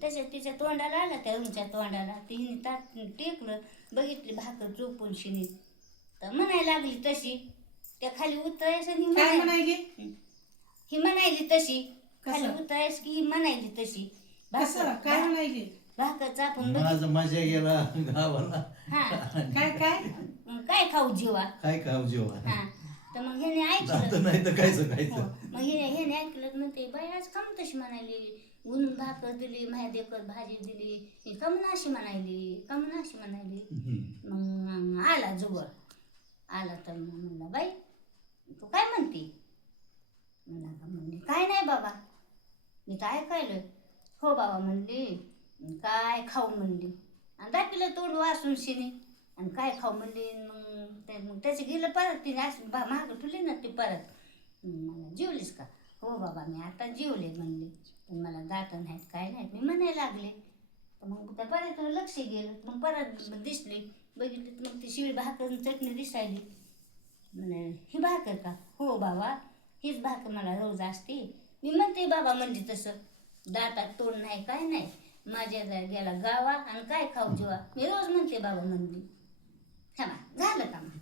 त्याच्यात तिच्या तोंडाला आला, त्या उंच्या तोंडाला तिने ताट टेकलं, बघितली भाकर चोपून शिनी, तर म्हणायला लागली तशी. त्या खाली उतरायचं आणि काय म्हणायली? ही म्हणायली तशी, खाली कसं? उतरायच की ही म्हणायली तशी. कसं काय म्हणायली? भाकर चापून माझा मजा गेला गावाला. हा काय काय काय खाऊ जीवा. काय खाऊ जेव्हा हा तर मग ह्याने दात ऐकलं. नाही तर कायचं हो, खायचं. मग ह्याने ऐकलं म्हणते बाई आज कम तशी म्हणायली, ऊन भाकर दिली, माझ्या देखत भाजी दिली, ही कमन अशी म्हणायली, कमन अशी म्हणायली. मग आला जवळ, आला तर मग म्हणला बाई तू काय म्हणते. म्हणली काय नाही बाबा, मी तर ऐकायलोय. हो बाबा म्हणली, काय खाऊ म्हणली, आणि दाखिलं तोंड वासून शिनी, आणि काय खाऊ म्हणली. मग त्याचं गेलं परत, तिने असं मागं ठेवली ना ती परत. मला जेवलीस का. हो बाबा मी आता जेवले म्हणली, पण मला दात नाहीत काय नाहीत मी म्हणायला लागले. तर मग त्या परत लक्ष गेलं, मग परत दिसली, बघितली तर मग ती शिळी भाकर आणि चटणी दिसायली. म्हणे ही भाकर का. हो बाबा हीच भाकर मला रोज असते. मी म्हणते बाबा म्हणजे तसं, दातात तोंड नाही काय नाही, माझ्या गेला गावा आणि काय खाऊ जेव्हा, मी रोज म्हणते बाबा म्हणली. हा झालं का मग.